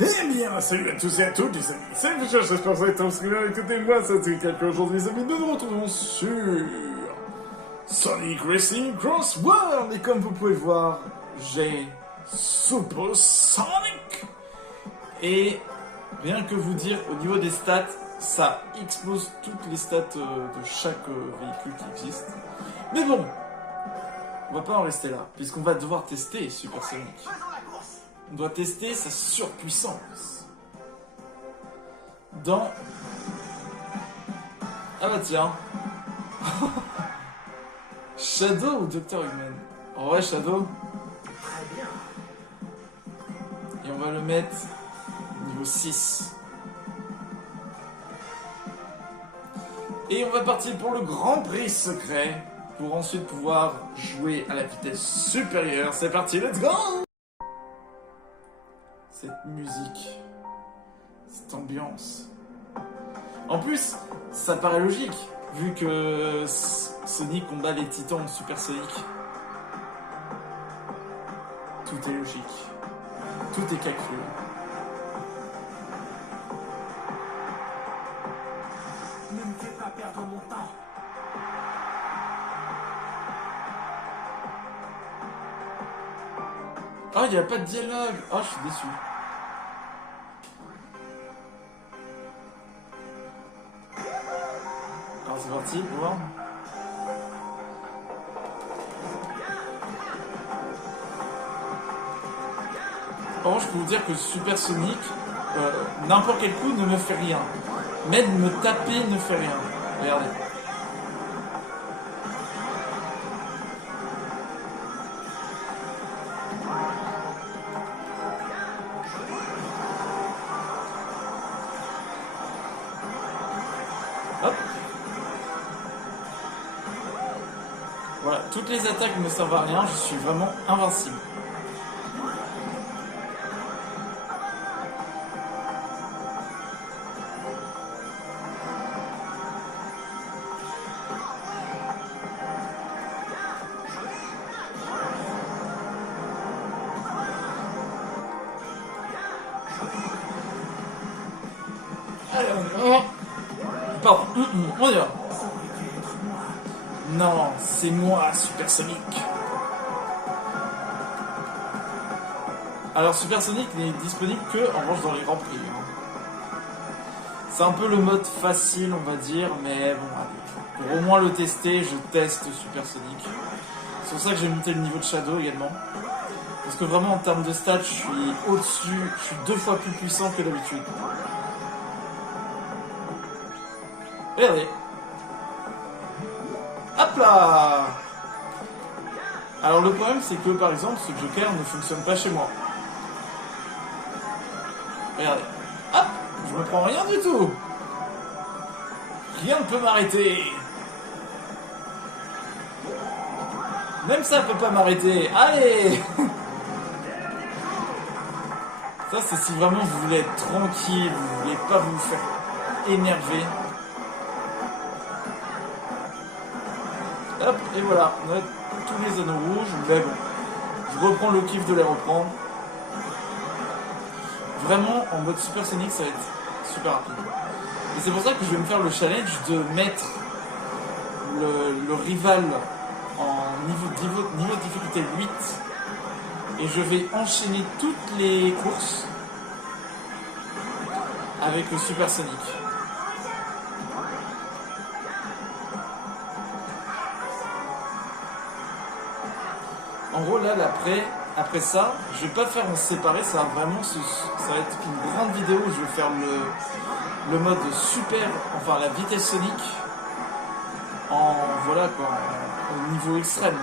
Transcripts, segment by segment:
Eh bien, salut à tous et à toutes, les amis. C'est Fischer, j'espère que vous êtes tous bien. Écoutez-moi, ça fait quelques jours, les amis. Nous nous retrouvons sur Sonic Racing Cross World. Et comme vous pouvez le voir, j'ai Super Sonic. Et rien que vous dire, au niveau des stats, ça explose toutes les stats de chaque véhicule qui existe. Mais bon, on va pas en rester là, puisqu'on va devoir tester Super Sonic. On doit tester sa surpuissance. Dans... Ah bah tiens. Shadow ou Dr. Eggman? En vrai, Shadow. Très bien. Et on va le mettre niveau 6. Et on va partir pour le Grand Prix secret. Pour ensuite pouvoir jouer à la vitesse supérieure. C'est parti, let's go! Cette musique, cette ambiance. En plus, ça paraît logique, vu que Sonic combat les titans en Super Sonic. Tout est logique. Tout est calculé. Ne me fais pas perdre mon temps. Ah, il n'y a pas de dialogue. Ah, je suis déçu. Alors c'est parti, pour voir. Par contre, je peux vous dire que Super Sonic, n'importe quel coup ne me fait rien. Même me taper ne fait rien. Regardez. Hop. Voilà, toutes les attaques ne me servent à rien, je suis vraiment invincible. Allez, on y va. Pardon, on y va. Non, c'est moi, Super Sonic. Alors, Super Sonic n'est disponible que, en revanche, dans les Grands Prix. C'est un peu le mode facile, on va dire, mais bon, allez. Pour au moins le tester, je teste Super Sonic. C'est pour ça que j'ai monté le niveau de Shadow également. Parce que vraiment, en termes de stats, je suis au-dessus, je suis 2 fois plus puissant que d'habitude. Regardez. Hop là! Alors le problème c'est que par exemple ce Joker ne fonctionne pas chez moi. Regardez. Hop! Je me prends rien du tout! Rien ne peut m'arrêter! Même ça peut pas m'arrêter! Allez! Ça c'est si vraiment vous voulez être tranquille, vous voulez pas vous faire énerver. Hop, et voilà, on a tous les anneaux rouges, mais bon, je reprends le kiff de les reprendre. Vraiment, en mode Super Sonic, ça va être super rapide. Et c'est pour ça que je vais me faire le challenge de mettre le rival en niveau de difficulté 8. Et je vais enchaîner toutes les courses avec le Super Sonic. En gros, là, après ça, je vais pas faire en séparé, ça va être une grande vidéo où je vais faire le mode super, enfin la vitesse Sonic, voilà quoi, au niveau extrême.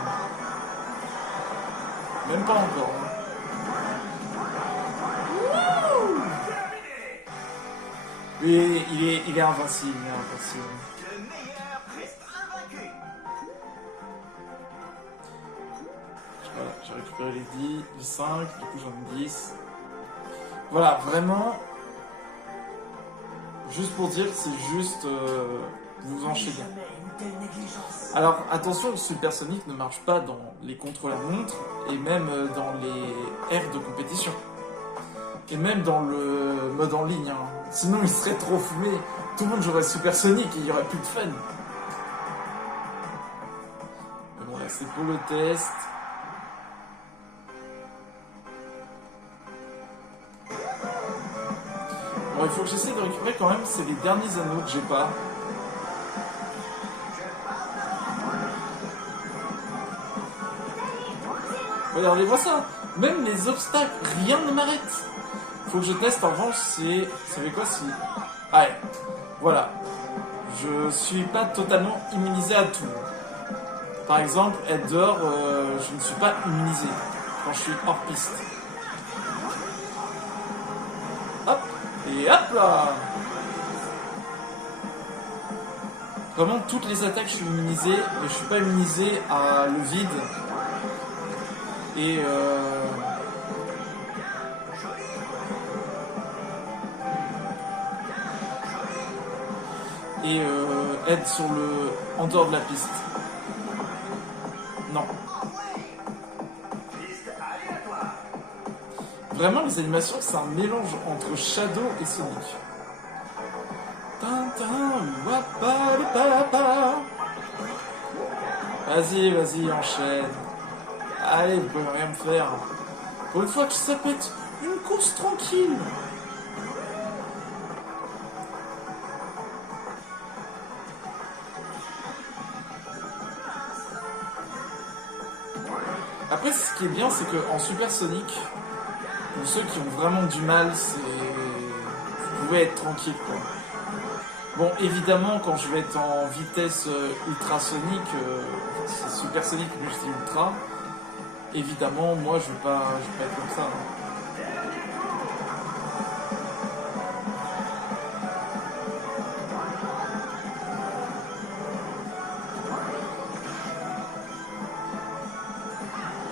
Même pas encore. Oui, il est invincible, Le meilleur reste invaincu. Voilà, j'ai récupéré les 5, du coup j'en ai 10. Voilà, vraiment, juste pour dire, c'est juste vous enchaînez. Alors attention, le Super Sonic ne marche pas dans les contre-la-montre et même dans les aires de compétition. Et même dans le mode en ligne. Hein. Sinon, il serait trop fumé. Tout le monde jouerait Super Sonic et il n'y aurait plus de fun. Mais bon, là, c'est pour le test. Bon, il faut que j'essaie de récupérer quand même. C'est les derniers anneaux que j'ai pas. Regardez-moi ça. Même les obstacles, rien ne m'arrête. Faut que je teste en revanche, c'est... Vous savez quoi si... Ah ouais, voilà. Je suis pas totalement immunisé à tout. Par exemple, être dehors, je ne suis pas immunisé quand je suis hors piste. Hop, et hop là. Vraiment, toutes les attaques, je suis immunisé, mais je suis pas immunisé à le vide. Et être sur le en dehors de la piste. Non. Vraiment, les animations, c'est un mélange entre Shadow et Sonic. Vas-y, vas-y, enchaîne. Allez, vous pouvez rien me faire. Pour une fois que ça peut être une course tranquille. Après, ce qui est bien, c'est qu'en Super Sonic, pour ceux qui ont vraiment du mal, vous pouvez être tranquille, quoi. Bon, évidemment, quand je vais être en vitesse ultrasonique, c'est Super Sonic, mais je dis ultra, évidemment, moi, je vais pas être comme ça. Hein.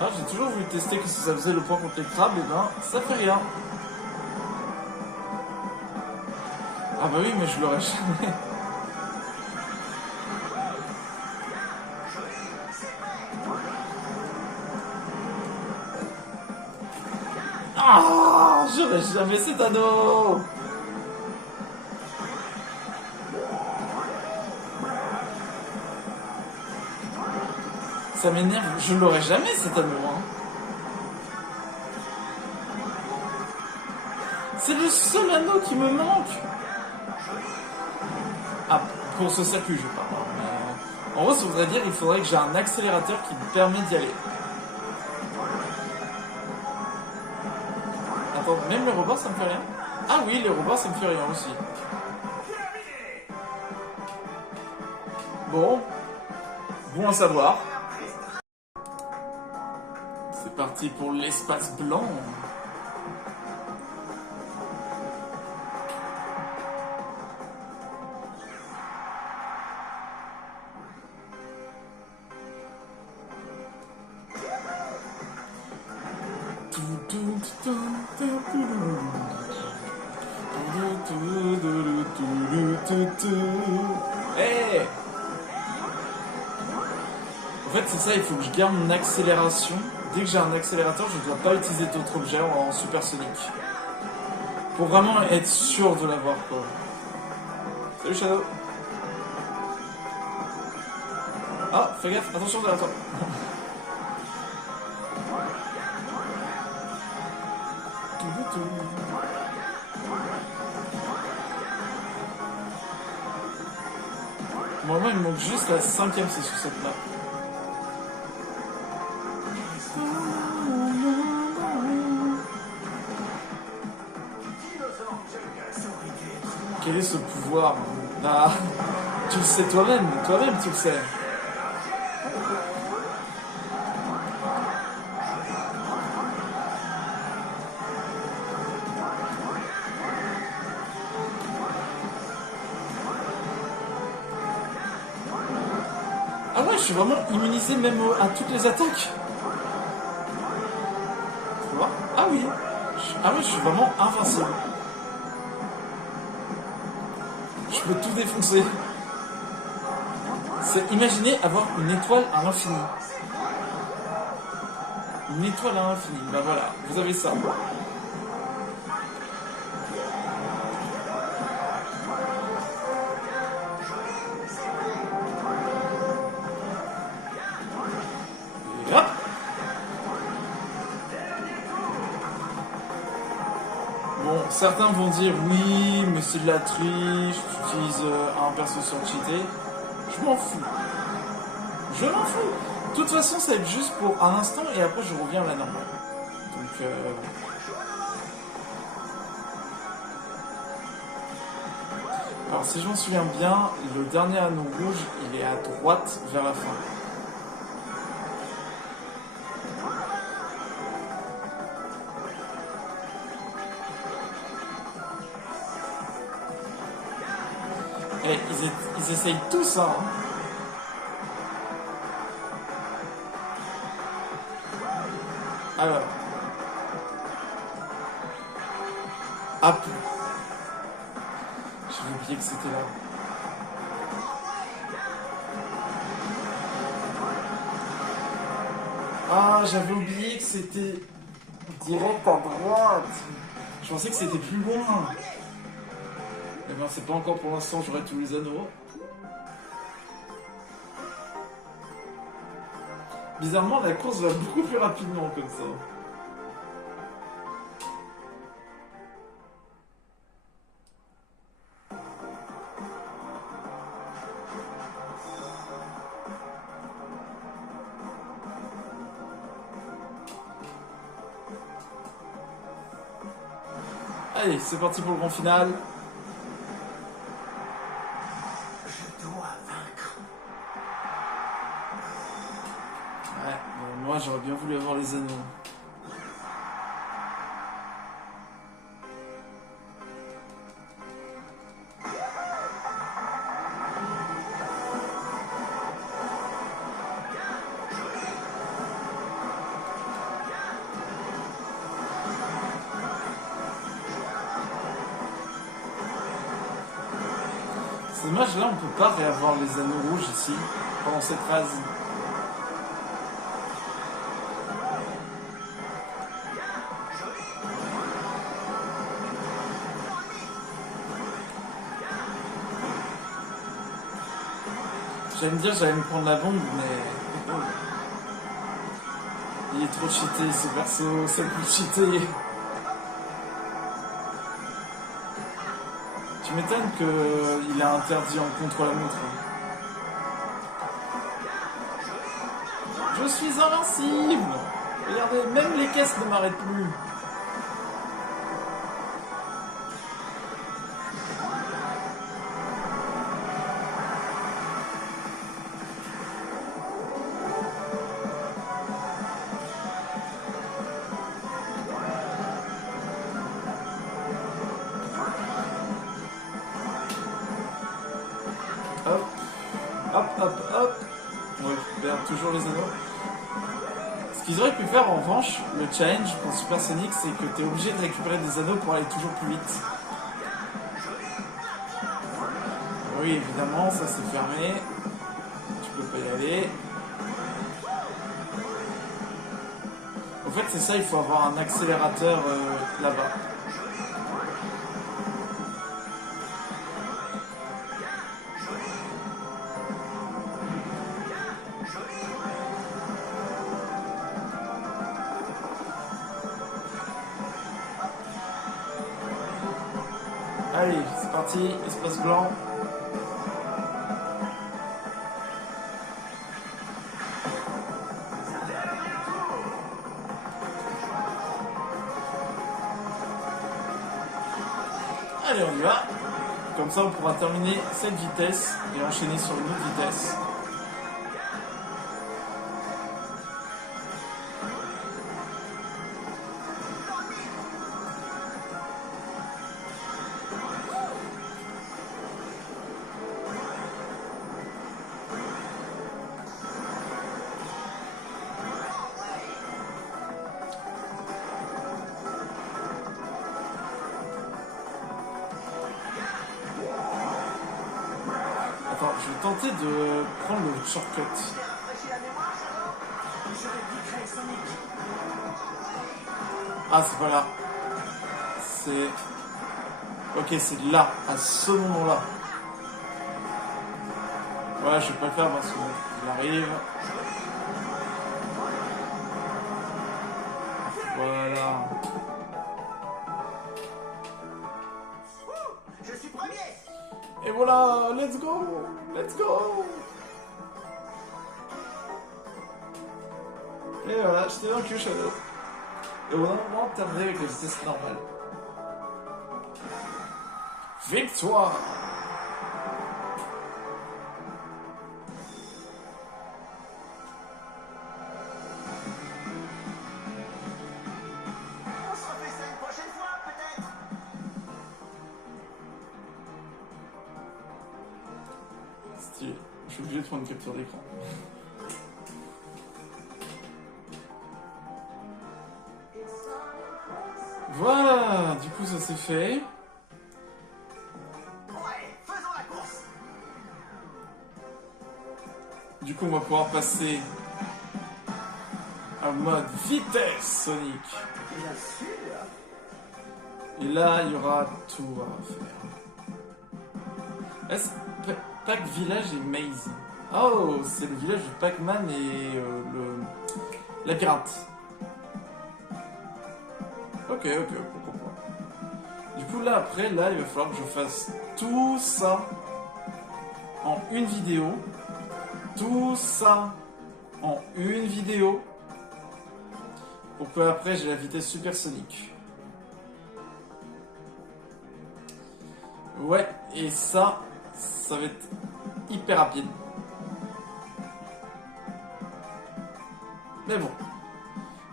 Ah, j'ai toujours voulu tester que si ça faisait le point contre les crabes, et ben, ça fait rien. Ah bah oui, mais je l'aurais jamais. Ah, j'aurais jamais cet anneau. Ça m'énerve, je l'aurais jamais cet anneau. Hein. C'est le seul anneau qui me manque. Ah, pour ce circuit, je parle. Mais en gros, ça voudrait dire qu'il faudrait que j'ai un accélérateur qui me permet d'y aller. Attends, même les robots, ça me fait rien? Ah oui, les robots, ça me fait rien aussi. Bon. Bon à savoir. C'est parti pour l'espace blanc. Hey! En fait, c'est ça, il faut que je garde mon accélération. Dès que j'ai un accélérateur, je ne dois pas utiliser d'autres objets en Super Sonic. Pour vraiment être sûr de l'avoir, quoi. Salut Shadow! Ah, fais gaffe, attention derrière toi! Bon, moi, il me manque juste la 5ème, c'est sur cette map. Quel est ce pouvoir? Ah, tu le sais toi-même tu le sais. Ah ouais, je suis vraiment immunisé même à toutes les attaques. Tu vois? Ah oui. Ah ouais, je suis vraiment invincible. Je peux tout défoncer. Imaginez avoir une étoile à l'infini. Une étoile à l'infini. Bah voilà, vous avez ça. certains vont dire oui, mais c'est de la triche, tu utilises un perso surcheaté. Je m'en fous. Je m'en fous. De toute façon, ça va être juste pour un instant et après je reviens à la normale. Donc, alors si je m'en souviens bien, le dernier anneau rouge, il est à droite vers la fin. Et ils essayent tout ça. Hein. Alors. Hop. J'avais oublié que c'était là. Ah, j'avais oublié que c'était direct à droite. Je pensais que c'était plus loin. Eh ben, c'est pas encore pour l'instant, j'aurai tous les anneaux. Bizarrement, la course va beaucoup plus rapidement comme ça. Allez, c'est parti pour le grand final. Je dois vaincre. Ouais, bon, moi j'aurais bien voulu avoir les anneaux. C'est dommage, là on peut pas réavoir les anneaux rouges ici, pendant cette phase. J'allais me dire j'allais me prendre la bombe, mais... Il est trop cheaté ce perso, c'est plus cheaté. Tu m'étonnes qu'il a interdit en contre-la-montre. Je suis invincible. Regardez, même les caisses ne m'arrêtent plus. Hop, hop, hop, hop. Ouais, je perds toujours les anneaux. Ce qu'ils auraient pu faire en revanche, le challenge pour Super Sonic, c'est que tu es obligé de récupérer des anneaux pour aller toujours plus vite. Oui, évidemment, ça c'est fermé. Tu peux pas y aller. En fait, c'est ça, il faut avoir un accélérateur là-bas. Allez, c'est parti, espace blanc. Allez, on y va. Comme ça, on pourra terminer cette vitesse et enchaîner sur une autre vitesse. Attends, je vais tenter de prendre le shortcut. Rafraîchis la mémoire, Shadow. Je répliquerai Sonic. Ah, c'est pas là. C'est... Ok, c'est là, à ce moment-là. Ouais, je vais pas le faire parce qu'il arrive. Voilà. voilà, let's go. Let's go. Et voilà, j'étais vaincu, Shadow. Et au moment, terminé avec la vitesse normale. Victoire! On se refait ça une prochaine fois, peut-être. Stylé. Je suis obligé de prendre une capture d'écran. Voilà, du coup ça c'est fait. Ouais, faisons la course. Du coup on va pouvoir passer à mode vitesse Sonic. Bien sûr. Et là il y aura tout à faire. Est-ce Pac Village et Maze? Oh, c'est le village de Pac-Man et le labyrinthe. Ok, pourquoi pas. Du coup là après, là il va falloir que je fasse tout ça en une vidéo. Tout ça en une vidéo. Pour que après j'ai la vitesse supersonique. Ouais, et ça va être hyper rapide. Mais bon,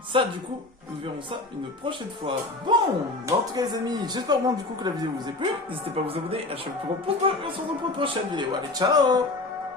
ça du coup, nous verrons ça une prochaine fois. Bon, en tout cas les amis, j'espère vraiment du coup que la vidéo vous a plu. N'hésitez pas à vous abonner, à chaque fois pour une prochaine vidéo. Allez, ciao!